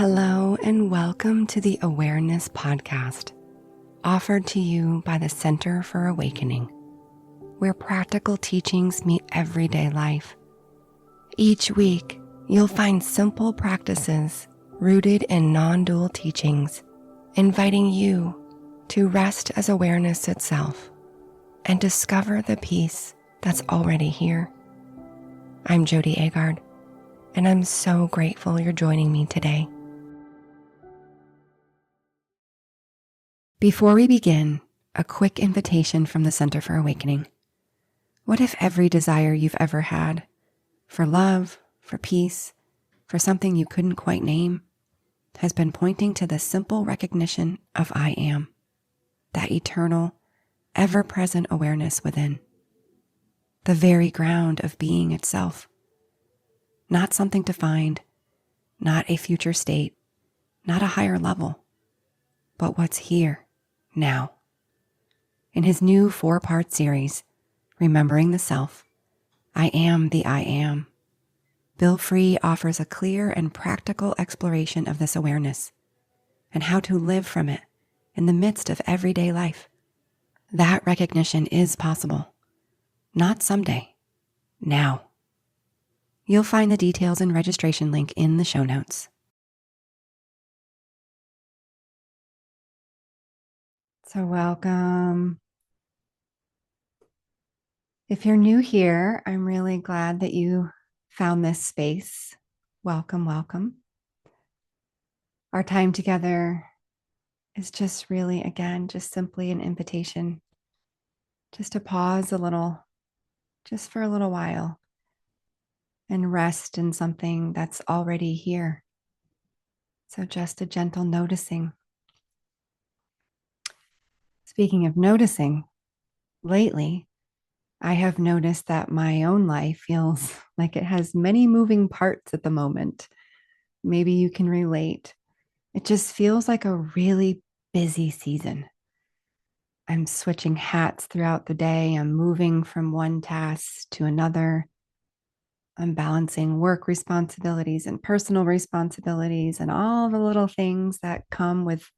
Hello and welcome to the Awareness Podcast, offered to you by the Center for Awakening, where practical teachings meet everyday life. Each week, you'll find simple practices rooted in non-dual teachings, inviting you to rest as awareness itself and discover the peace that's already here. I'm Jody Agard, and I'm so grateful you're joining me today. Before we begin, a quick invitation from the Center for Awakening. What if every desire you've ever had, for love, for peace, for something you couldn't quite name, has been pointing to the simple recognition of I am, that eternal, ever-present awareness within, the very ground of being itself, not something to find, not a future state, not a higher level, but what's here, now. In his new 4-part series, Remembering the Self, I Am the I Am, Bill Free offers a clear and practical exploration of this awareness and how to live from it in the midst of everyday life. That recognition is possible, not someday, now. You'll find the details and registration link in the show notes. So welcome. If you're new here, I'm really glad that you found this space. Welcome, welcome. Our time together is just really, again, just simply an invitation just to pause a little, just for a little while, and rest in something that's already here. So just a gentle noticing. Speaking of noticing, lately, I have noticed that my own life feels like it has many moving parts at the moment. Maybe you can relate. It just feels like a really busy season. I'm switching hats throughout the day. I'm moving from one task to another. I'm balancing work responsibilities and personal responsibilities and all the little things that come with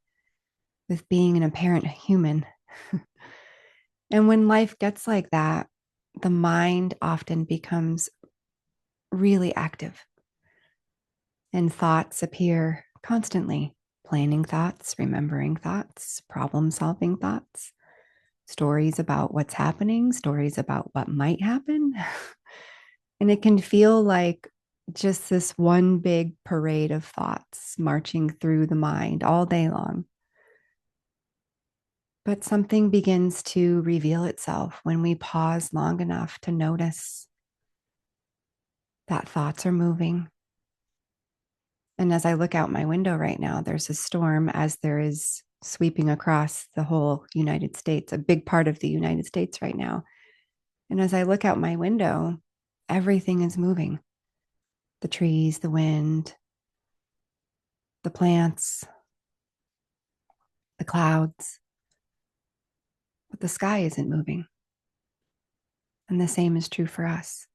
being an apparent human. And when life gets like that, the mind often becomes really active and thoughts appear constantly. Planning thoughts, remembering thoughts, problem-solving thoughts, stories about what's happening, stories about what might happen. And it can feel like just this one big parade of thoughts marching through the mind all day long. But something begins to reveal itself when we pause long enough to notice that thoughts are moving. And as I look out my window right now, there's a storm, as there is sweeping across the whole United States, a big part of the United States right now. And as I look out my window, everything is moving. The trees, the wind, the plants, the clouds, but the sky isn't moving. And the same is true for us.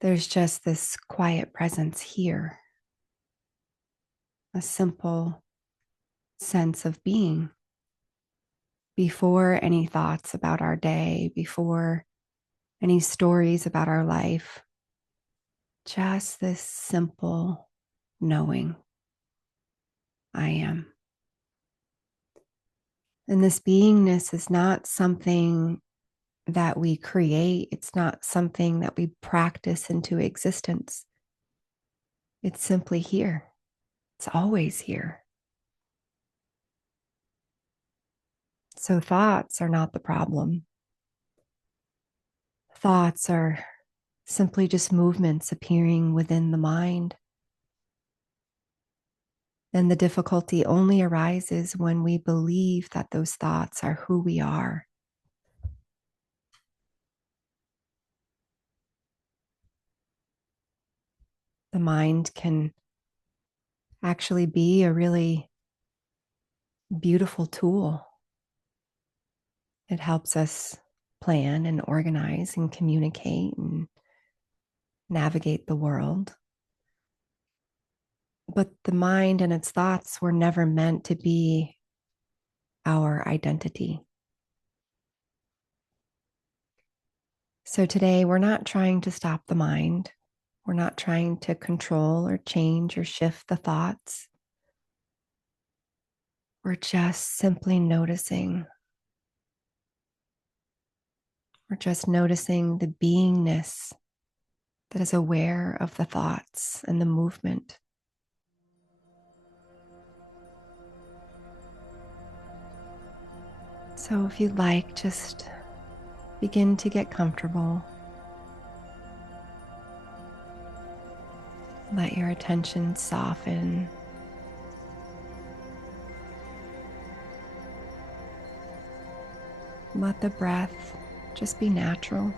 There's just this quiet presence here, a simple sense of being before any thoughts about our day, before any stories about our life. Just this simple knowing, I am. And this beingness is not something that we create. It's not something that we practice into existence. It's simply here. It's always here. So thoughts are not the problem. Thoughts are simply just movements appearing within the mind. And the difficulty only arises when we believe that those thoughts are who we are. The mind can actually be a really beautiful tool. It helps us plan and organize and communicate and navigate the world. But the mind and its thoughts were never meant to be our identity. So today, we're not trying to stop the mind. We're not trying to control or change or shift the thoughts. We're just simply noticing. We're just noticing the beingness that is aware of the thoughts and the movement. So if you'd like, just begin to get comfortable. Let your attention soften. Let the breath just be natural.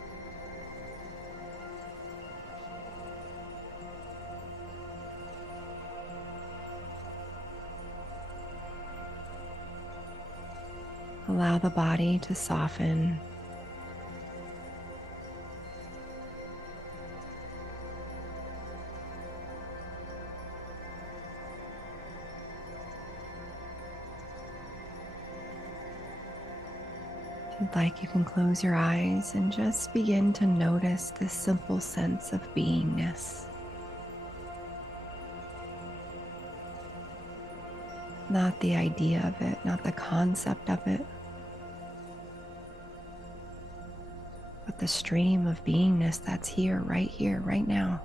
Allow the body to soften. If you'd like, you can close your eyes and just begin to notice this simple sense of beingness. Not the idea of it, not the concept of it, but the stream of beingness that's here, right now.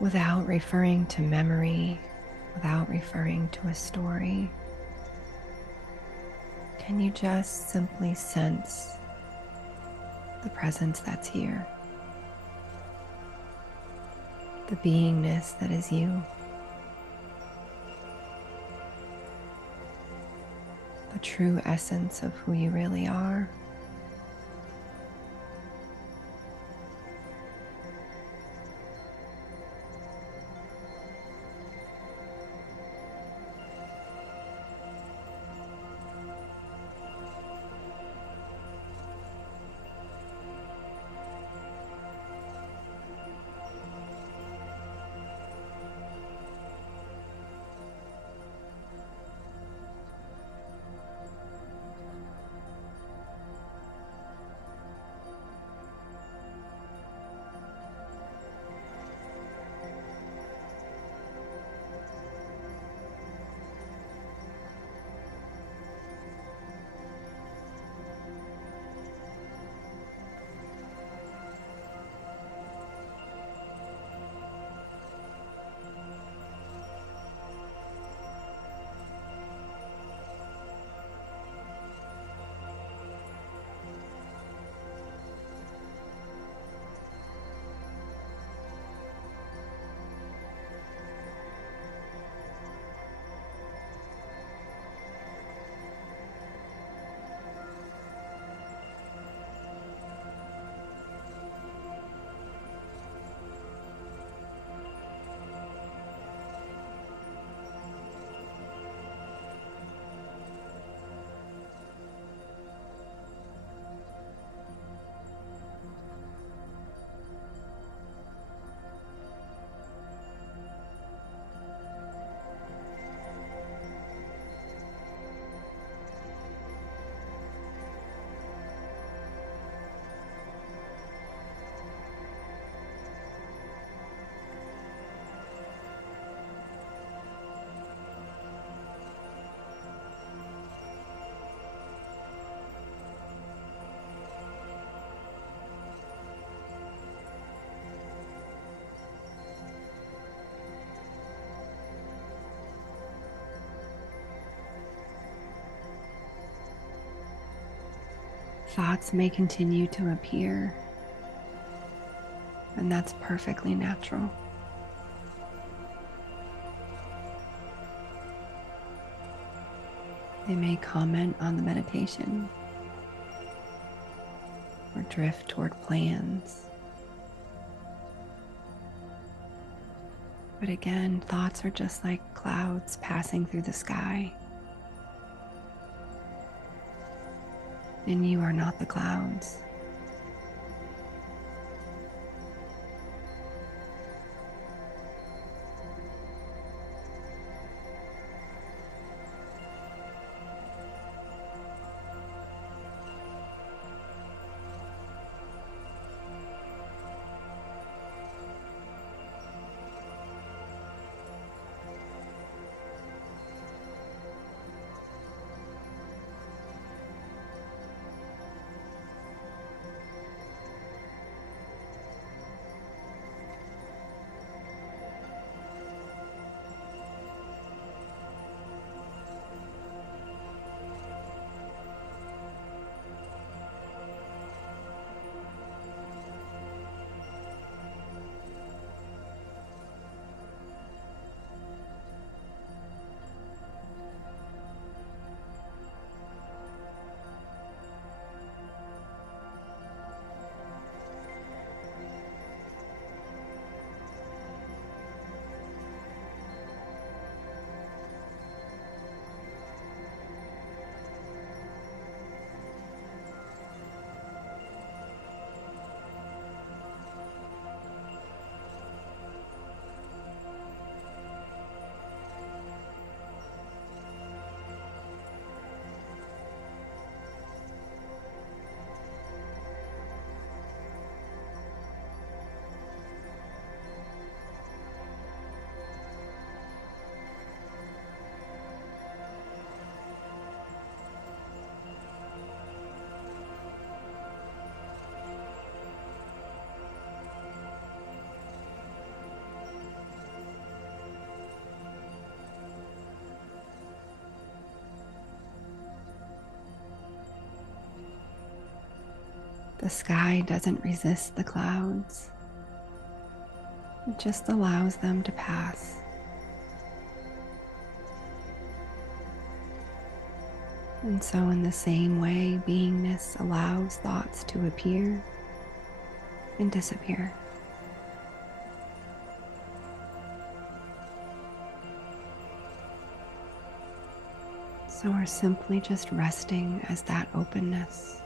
Without referring to memory, without referring to a story, can you just simply sense the presence that's here? The beingness that is you. The true essence of who you really are. Thoughts may continue to appear, and that's perfectly natural. They may comment on the meditation or drift toward plans. But again, thoughts are just like clouds passing through the sky. And you are not the clouds. The sky doesn't resist the clouds. It just allows them to pass. And so in the same way, beingness allows thoughts to appear and disappear. So we're simply just resting as that openness.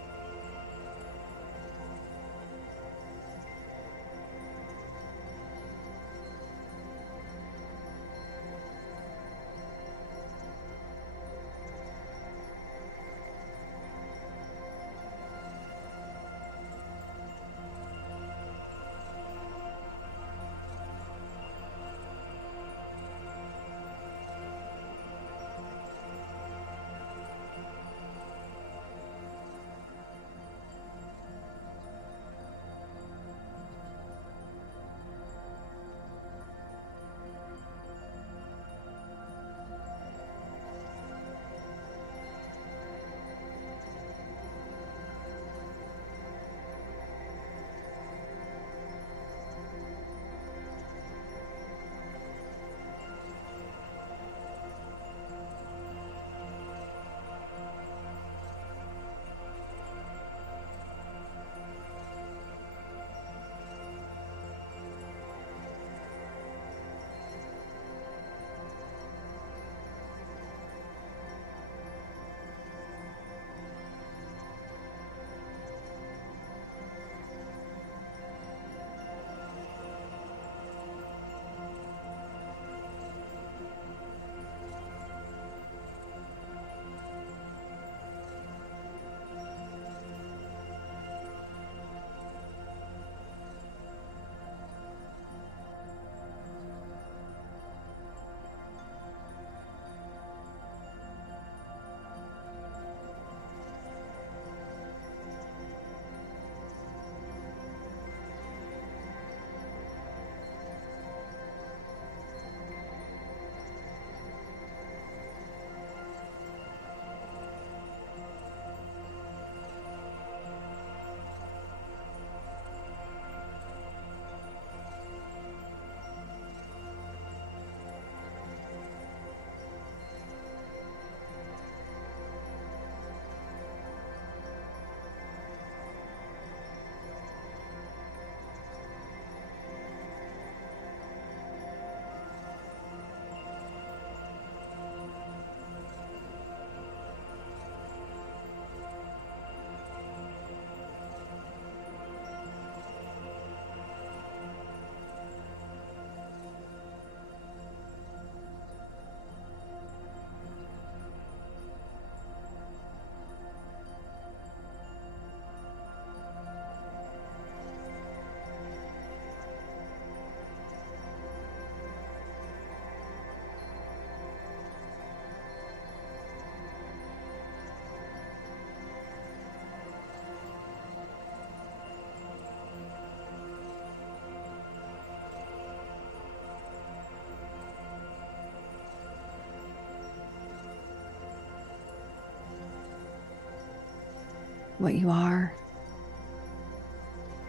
what you are,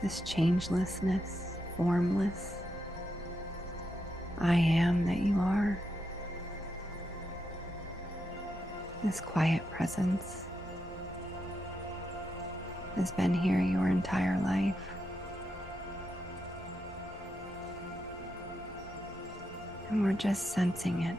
this changelessness, formless I am that you are, this quiet presence has been here your entire life. And we're just sensing it.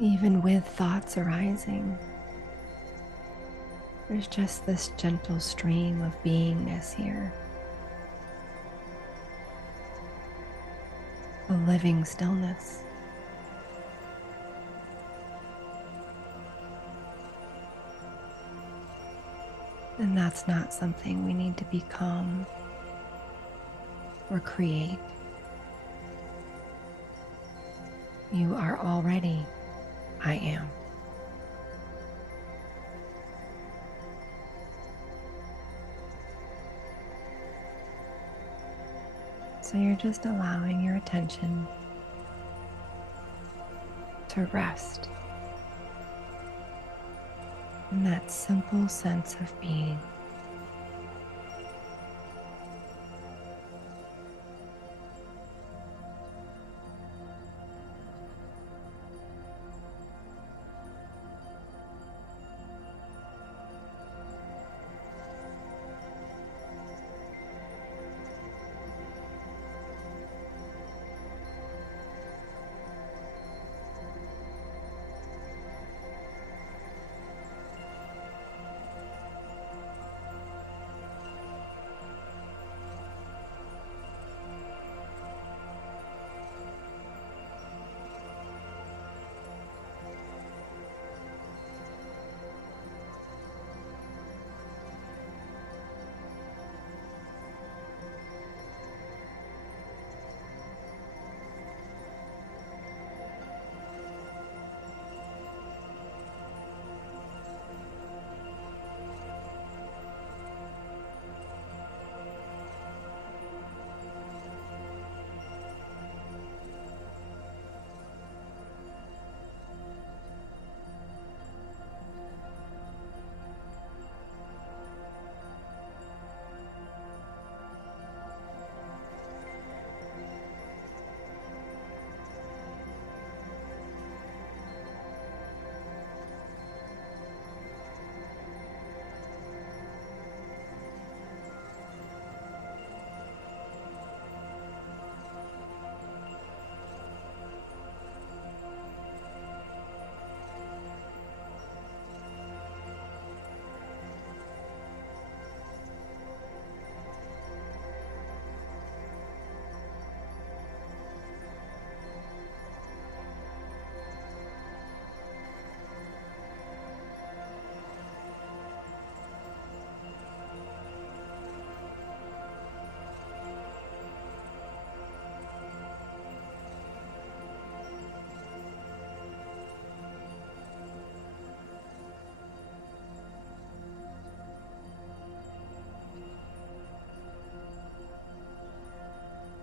Even with thoughts arising, there's just this gentle stream of beingness here, a living stillness. And that's not something we need to become or create. You are already I am. So you're just allowing your attention to rest in that simple sense of being.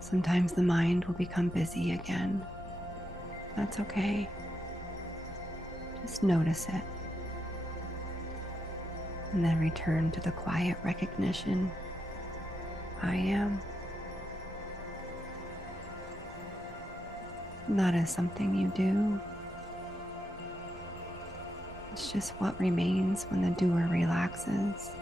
Sometimes the mind will become busy again. That's okay. Just notice it and then return to the quiet recognition. I am. That is something you do. It's just what remains when the doer relaxes.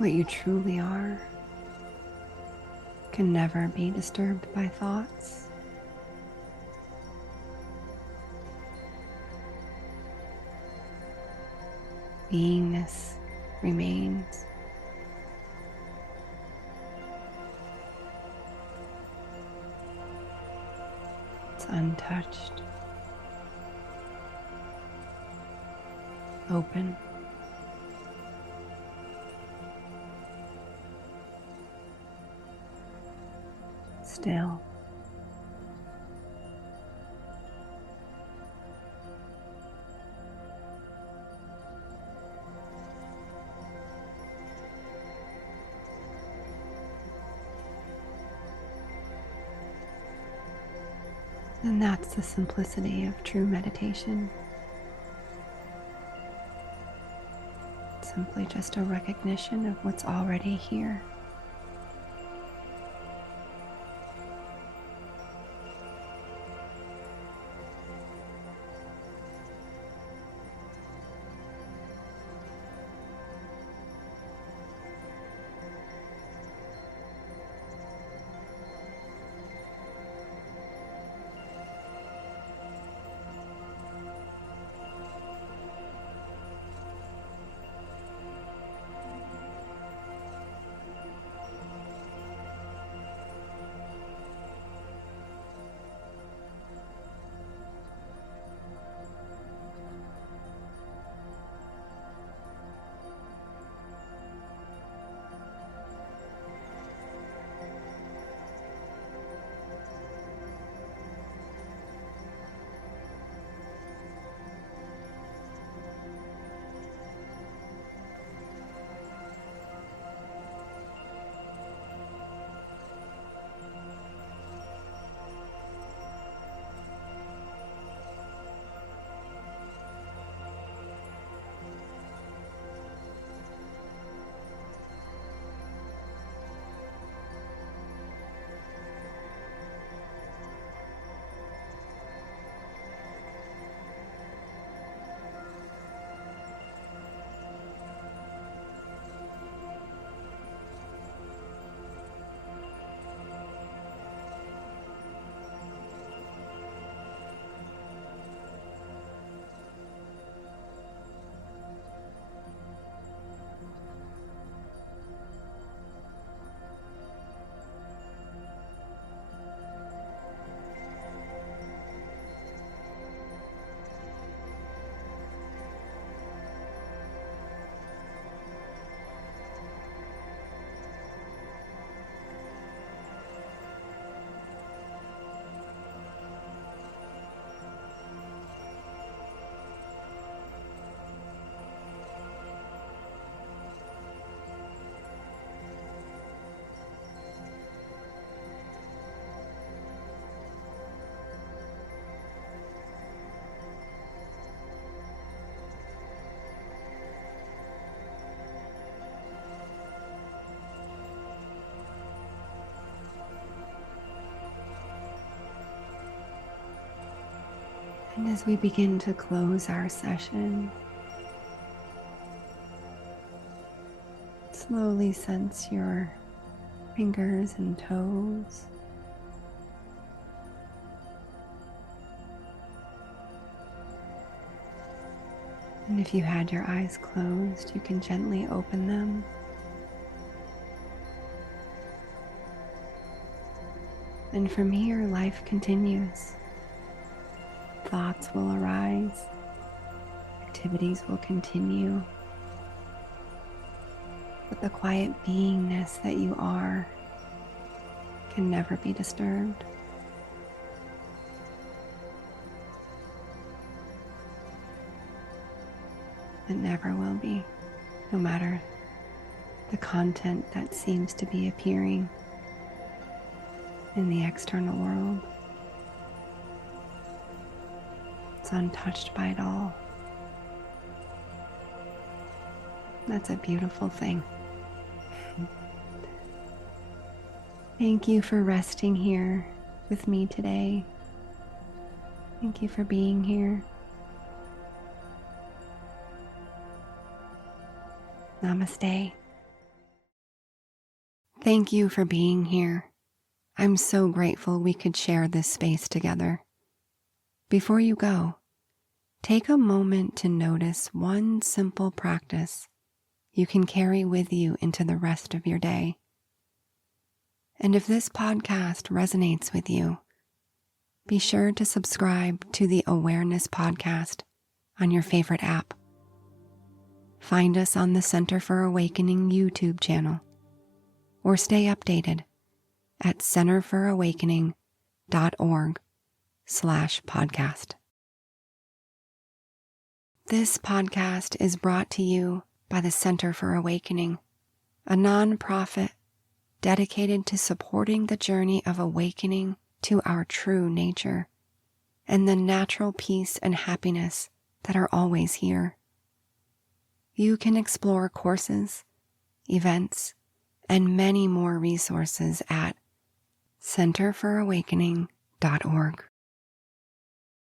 What you truly are can never be disturbed by thoughts. Beingness remains. It's untouched, open, still. And that's the simplicity of true meditation. Simply just a recognition of what's already here. As we begin to close our session, slowly sense your fingers and toes. And if you had your eyes closed, you can gently open them. And from here, life continues. Thoughts will arise, activities will continue, but the quiet beingness that you are can never be disturbed. It never will be, no matter the content that seems to be appearing in the external world. It's untouched by it all. That's a beautiful thing. Thank you for resting here with me today. Thank you for being here. Namaste. Thank you for being here. I'm so grateful we could share this space together. Before you go, take a moment to notice one simple practice you can carry with you into the rest of your day. And if this podcast resonates with you, be sure to subscribe to the Awareness Podcast on your favorite app. Find us on the Center for Awakening YouTube channel, or stay updated at centerfораwakening.org/podcast. This podcast is brought to you by the Center for Awakening, a nonprofit dedicated to supporting the journey of awakening to our true nature and the natural peace and happiness that are always here. You can explore courses, events, and many more resources at centerfораwakening.org.